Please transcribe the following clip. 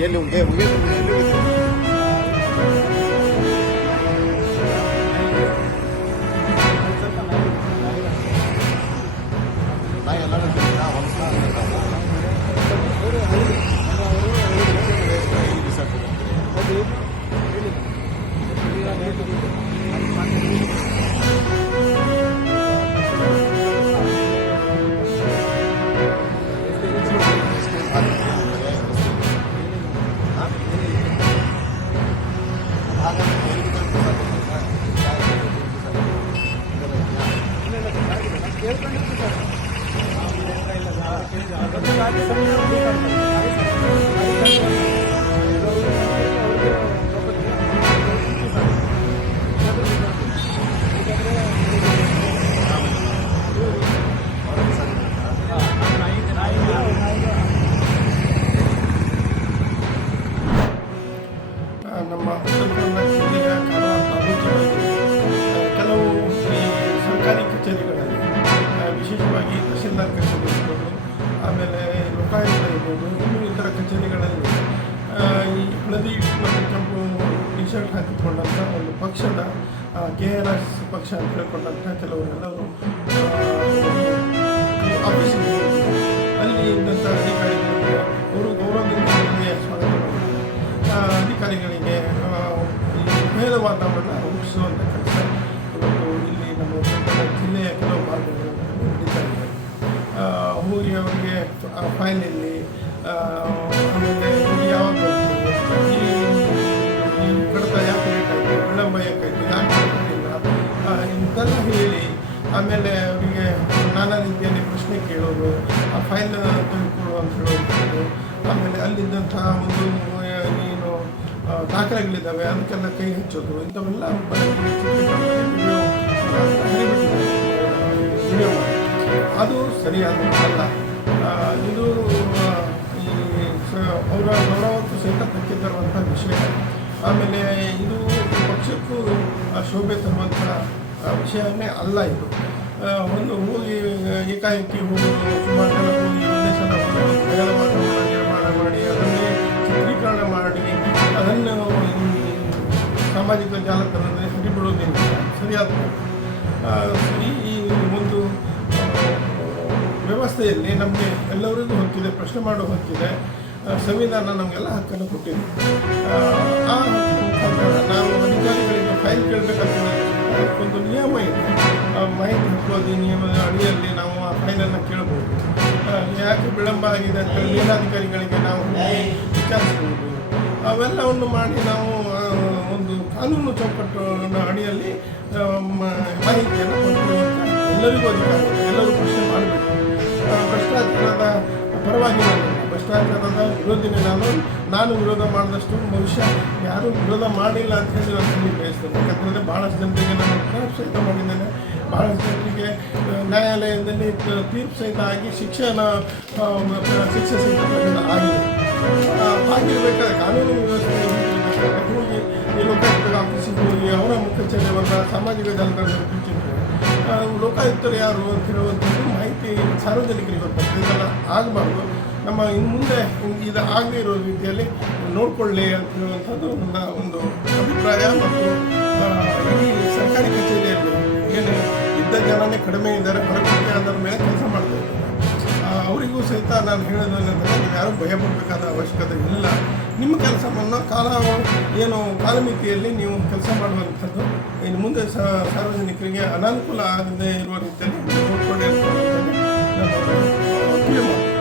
ಎಲ್ಲಿ ನಮ್ಮ ಉತ್ತರ ಕನ್ನಡ ಜಿಲ್ಲೆಯ ಕಾರವಾರ ತಾಲೂಕಿನಲ್ಲಿ ಕೆಲವು ಈ ಸರ್ಕಾರಿ ಕಚೇರಿಗಳಲ್ಲಿ ವಿಶೇಷವಾಗಿ ತಹಶೀಲ್ದಾರ್ ಕಚೇರಿ ಇರ್ಬೋದು, ಆಮೇಲೆ ಲೋಕಾಯುಕ್ತ ಇರ್ಬೋದು, ಇನ್ನೂ ಇತರ ಕಚೇರಿಗಳಲ್ಲಿ ಈ ಹಳದಿ ಮತ್ತು ಕೆಂಪು ಟಿ ಶರ್ಟ್ ಹಾಕಿಕೊಂಡಂಥ ಒಂದು ಪಕ್ಷದ KRS ಪಕ್ಷ ಅಂತ ಹೇಳ್ಕೊಂಡಂಥ ಕೆಲವರೆಲ್ಲರೂ ಈ ಆಫೀಸಿಗೆ ಅಲ್ಲಿ ಇದ್ದಂಥ ಅಧಿಕಾರಿಗಳಿಗೆ ಅವರು ಗೌರವದಿಂದ ಸ್ವಾಗತ ಮಾಡಿದ್ದಾರೆ. ಅಧಿಕಾರಿಗಳಿಗೆ ಈ ಭೇದ ವಾತಾವರಣ ರೂಪಿಸುವಂಥ ಕೆಲಸ ಇವತ್ತು ಇಲ್ಲಿ ನಮ್ಮ ಉತ್ತರ ಜಿಲ್ಲೆಯ ಕೆಲವು ಭಾಗಗಳಲ್ಲಿ ನಡೀತಾ ಇದೆ. ಹೋಗಿ ಅವರಿಗೆ ಫೈನಲ್ಲಿ ಆಮೇಲೆ ಯಾವಾಗ ಬಂತು, ಈ ಕಡತ ಯಾಕೆ ಲೇಟ್ ಆಯಿತು, ವಿಳಂಬ ಯಾಕಾಯಿತು, ಯಾಕೆ ಕೊಟ್ಟಿಲ್ಲ ಇಂತೆಲ್ಲ ಹೇಳಿ ಆಮೇಲೆ ಅವರಿಗೆ ನಾನಾ ರೀತಿಯಲ್ಲಿ ಪ್ರಶ್ನೆ ಕೇಳೋದು, ಆ ಫೈಲ್ ತೆಗೆದುಕೊಡು ಅಂತ ಹೇಳೋದು, ಆಮೇಲೆ ಅಲ್ಲಿದ್ದಂಥ ಒಂದು ಏನು ದಾಖಲೆಗಳಿದ್ದಾವೆ ಅದಕ್ಕೆಲ್ಲ ಕೈ ಹಚ್ಚೋದು, ಇಂಥವೆಲ್ಲ ವಿಡಿಯೋ ಮಾಡಿ ಅದು ಸರಿಯಾದಲ್ಲ. ಇದು ಈ ಅವರ ಗೌರವಕ್ಕೂ ಸಹಿತ ಧಕ್ಕೆ ತರುವಂಥ ವಿಷಯ. ಆಮೇಲೆ ಇದು ಪಕ್ಷಕ್ಕೂ ಶೋಭೆ ತರುವಂಥ ವಿಷಯವೇ ಅಲ್ಲ. ಇದು ಒಂದು ಹೋಗಿ ಏಕಾಏಕಿ ಹೋಗೋದು, ಸುಮಾರು ಜನ ಹೋಗಿ ಒಂದೇ ಸಲ ಭಯದ ವಾತಾವರಣ ನಿರ್ಮಾಣ ಮಾಡಿ ಅದನ್ನೇ ಚಿತ್ರೀಕರಣ ಮಾಡಿ ಅದನ್ನು ಸಾಮಾಜಿಕ ಜಾಲತಾಣದಲ್ಲಿ ಹರಿಬಿಡೋದ್ರಿಂದ ಸರಿಯಾದ ಈ ಒಂದು ವ್ಯವಸ್ಥೆಯಲ್ಲಿ ನಮಗೆ ಎಲ್ಲರಿಗೂ ಹಕ್ಕಿದೆ, ಪ್ರಶ್ನೆ ಮಾಡೋ ಹಕ್ಕಿದೆ. ಸಂವಿಧಾನ ನಮಗೆಲ್ಲ ಹಕ್ಕನ್ನು ಕೊಟ್ಟಿದೆ. ಆ ಮುಖಾಂತರ ನಾವು ಅಧಿಕಾರಿಗಳಿಗೆ ಫೈಲ್ ಕೇಳಬೇಕಂತ ಒಂದು ನಿಯಮ ಇದೆ. ಮಾಹಿತಿ ಹಕ್ಕು ಅಧಿನಿಯಮದ ಅಡಿಯಲ್ಲಿ ನಾವು ಆ ಫೈಲನ್ನು ಕೇಳಬಹುದು. ಯಾಕೆ ವಿಳಂಬ ಆಗಿದೆ ಅಂತ ಮೇಲಾಧಿಕಾರಿಗಳಿಗೆ ನಾವು ವಿಚಾರಿಸಬಹುದು. ಅವೆಲ್ಲವನ್ನು ಮಾಡಿ ನಾವು ಒಂದು ಕಾನೂನು ಚೌಕಟ್ಟಿನ ಅಡಿಯಲ್ಲಿ ಮಾಹಿತಿಯನ್ನು ಕೊಟ್ಟುಕೊಳ್ಳುವಂಥ ಎಲ್ಲರಿಗೂ ಅಧಿಕಾರ, ಎಲ್ಲರೂ ಪ್ರಶ್ನೆ ಮಾಡಬೇಕು. ಭ್ರಷ್ಟಾಚಾರದ ಪರವಾಗಿ ನಾನು ಭ್ರಷ್ಟಾಚಾರದ ವಿರೋಧಿನೇ ನಾನು ವಿರೋಧ ಮಾಡಿದಷ್ಟು ಬಹುಶಃ ಯಾರೂ ವಿರೋಧ ಮಾಡಿಲ್ಲ ಅಂತ ಹೇಳಿ ನಾನು ಬಯಸ್ತೇನೆ. ಯಾಕಂತಂದರೆ ಭಾಳಷ್ಟು ಜನರಿಗೆ ನಾನು ತೀರ್ಪು ಸಹಿತ ಮಾಡಿದ್ದೇನೆ. ಭಾಳಷ್ಟು ಜನರಿಗೆ ನ್ಯಾಯಾಲಯದಲ್ಲಿ ತೀರ್ಪು ಸಹಿತ ಆಗಿ ಶಿಕ್ಷೆ ಸಹಿತ ಆಗಿದೆ. ಹಾಗಿರಬೇಕಾದ್ರೆ ಕಾನೂನು ವ್ಯವಸ್ಥೆ ಹೋಗಿ ಈ ಲೋಕಾಯುಕ್ತರ ಆಫೀಸಿಗೆ ಹೋಗಿ ಅವರ ಮುಖಚರ್ಯವನ್ನ ಸಾಮಾಜಿಕ ಜಾಲತಾಣದಲ್ಲಿ ಬಿಚ್ಚಿಟ್ರೆ ಲೋಕಾಯುಕ್ತರು ಯಾರು ಅಂತ ಹೇಳುವಂಥದ್ದು ಮಾಹಿತಿ ಸಾರ್ವಜನಿಕರಿಗೆ ಗೊತ್ತಾಗ್ತದೆ. ಇದೆಲ್ಲ ಆಗಬಾರ್ದು. ನಮ್ಮ ಇನ್ನು ಮುಂದೆ ಇದು ಆಗದೇ ಇರೋ ರೀತಿಯಲ್ಲಿ ನೋಡಿಕೊಳ್ಳಿ ಅಂತ ಹೇಳುವಂಥದ್ದು ನನ್ನ ಒಂದು ಅಭಿಪ್ರಾಯ. ಮತ್ತು ಇಡೀ ಸರ್ಕಾರಿ ಕಚೇರಿಯಲ್ಲಿ ಏನು ಇದ್ದ ಜನನೇ ಕಡಿಮೆ ಇದ್ದಾರೆ, ಹೊರಗೆ ಅದರ ಮೇಲೆ ಕೆಲಸ ಮಾಡ್ತಾ ಇದ್ದಾರೆ. ಅವರಿಗೂ ಸಹಿತ ನಾನು ಹೇಳೋದು ಏನಂದರೆ, ನೀವು ಯಾರೂ ಭಯ ಪಡಬೇಕಾದ ಅವಶ್ಯಕತೆ ಇಲ್ಲ. ನಿಮ್ಮ ಕೆಲಸವನ್ನು ಕಾಲಮಿತಿಯಲ್ಲಿ ನೀವು ಕೆಲಸ ಮಾಡುವಂಥದ್ದು ಇನ್ನು ಮುಂದೆ ಸಾರ್ವಜನಿಕರಿಗೆ ಅನಾನುಕೂಲ ಆಗದೇ ಇರುವ ರೀತಿಯಲ್ಲಿ ನೋಡಿಕೊಳ್ಳಿ ಅಂತ ನಾನು ತಿಳಿಮಾಡ್ತೀನಿ.